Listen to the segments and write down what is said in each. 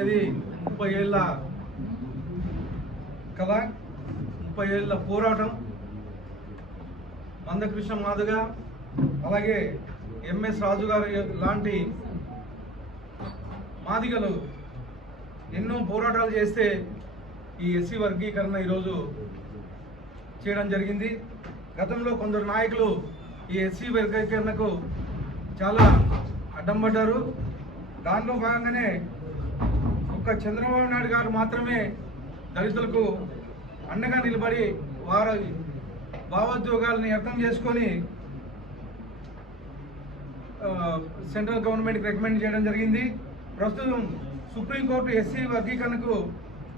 అనేది 30 ఏళ్ళ కళ, 30 ఏళ్ళ పోరాటం. మందకృష్ణ మాదిగ, అలాగే ఎంఎస్ రాజు గారి లాంటి మాదిగలు ఎన్నో పోరాటాలు చేస్తే ఈ ఎస్సీ వర్గీకరణ ఈరోజు చేయడం జరిగింది. గతంలో కొందరు నాయకులు ఈ ఎస్సీ వర్గీకరణకు చాలా అడ్డం పడ్డారు. దాంట్లో భాగంగానే ఒక్క చంద్రబాబు నాయుడు గారు మాత్రమే దళితులకు అండగా నిలబడి వారి భావోద్వేగాలని అర్థం చేసుకొని సెంట్రల్ గవర్నమెంట్కి రికమెండ్ చేయడం జరిగింది. ప్రస్తుతం సుప్రీంకోర్టు ఎస్సీ వర్గీకరణకు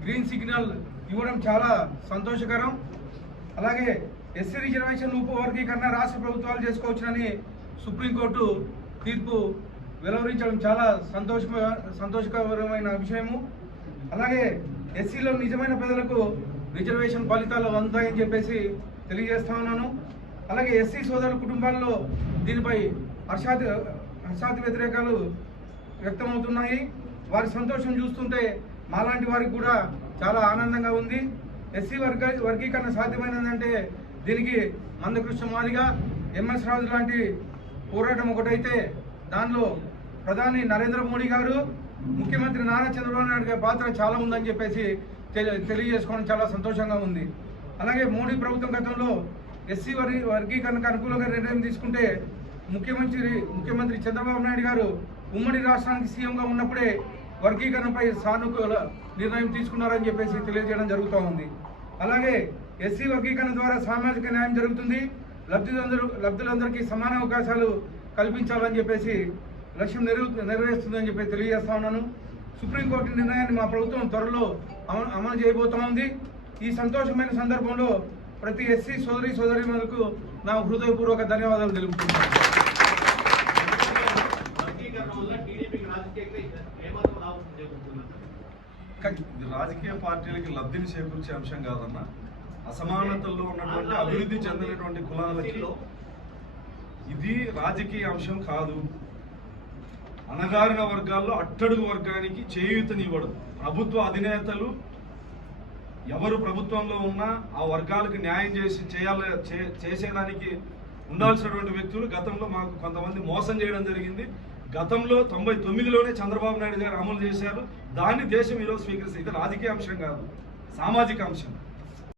గ్రీన్ సిగ్నల్ ఇవ్వడం చాలా సంతోషకరం. అలాగే ఎస్సీ రిజర్వేషన్ ఉపవర్గీకరణ రాష్ట్ర ప్రభుత్వాలు చేసుకోవచ్చునని సుప్రీంకోర్టు తీర్పు వెలువరించడం చాలా సంతోషకరమైన విషయము. అలాగే ఎస్సీలో నిజమైన ప్రజలకు రిజర్వేషన్ ఫలితాలు అందుతాయని చెప్పేసి తెలియజేస్తా ఉన్నాను. అలాగే ఎస్సీ సోదరుల కుటుంబాల్లో దీనిపై హర్షాతి వ్యతిరేకాలు వ్యక్తమవుతున్నాయి. వారి సంతోషం చూస్తుంటే మాలాంటి వారికి కూడా చాలా ఆనందంగా ఉంది. ఎస్సీ వర్గీకరణ సాధ్యమైనదంటే దీనికి మందకృష్ణ మాదిగ, ఎంఎస్ రాజు లాంటి పోరాటం ఒకటైతే దానిలో ప్రధాని నరేంద్ర మోడీ గారు, ముఖ్యమంత్రి నారా చంద్రబాబు నాయుడు గారి పాత్ర చాలా ఉందని చెప్పేసి తెలియజేసుకోవడం చాలా సంతోషంగా ఉంది. అలాగే మోడీ ప్రభుత్వం గతంలో ఎస్సీ వర్గీకరణకు అనుకూలంగా నిర్ణయం తీసుకుంటే ముఖ్యమంత్రి చంద్రబాబు నాయుడు గారు ఉమ్మడి రాష్ట్రానికి సీఎంగా ఉన్నప్పుడే వర్గీకరణపై సానుకూల నిర్ణయం తీసుకున్నారని చెప్పేసి తెలియజేయడం జరుగుతూ ఉంది. అలాగే ఎస్సీ వర్గీకరణ ద్వారా సామాజిక న్యాయం జరుగుతుంది, లబ్ధులందరికీ సమాన అవకాశాలు కల్పించాలని చెప్పేసి లక్ష్యం నెరవేరుస్తుందని చెప్పి తెలియజేస్తా ఉన్నాను. సుప్రీంకోర్టు నిర్ణయాన్ని మా ప్రభుత్వం త్వరలో అమలు చేయబోతా ఉంది. ఈ సంతోషమైన సందర్భంలో ప్రతి ఎస్సీ సోదరీమణులకు నా హృదయపూర్వక ధన్యవాదాలు తెలుపుతున్నాను. రాజకీయ పార్టీలకి లబ్ధిని చేకూర్చే అంశం కాదన్న, అసమానతల్లో ఉన్నటువంటి అభివృద్ధి చెందినటువంటి కులాలకి ఇది రాజకీయ అంశం కాదు. అణగారిన వర్గాల్లో అట్టడుగు వర్గానికి చేయూతనివ్వడం. ప్రభుత్వ అధినేతలు ఎవరు ప్రభుత్వంలో ఉన్నా ఆ వర్గాలకు న్యాయం చేసేదానికి ఉండాల్సినటువంటి వ్యక్తులు గతంలో మాకు కొంతమంది మోసం చేయడం జరిగింది. గతంలో 99లోనే చంద్రబాబు నాయుడు గారు అమలు చేశారు. దాన్ని దేశం ఈరోజు స్వీకరిస్తుంది. ఇది రాజకీయ అంశం కాదు, సామాజిక అంశం.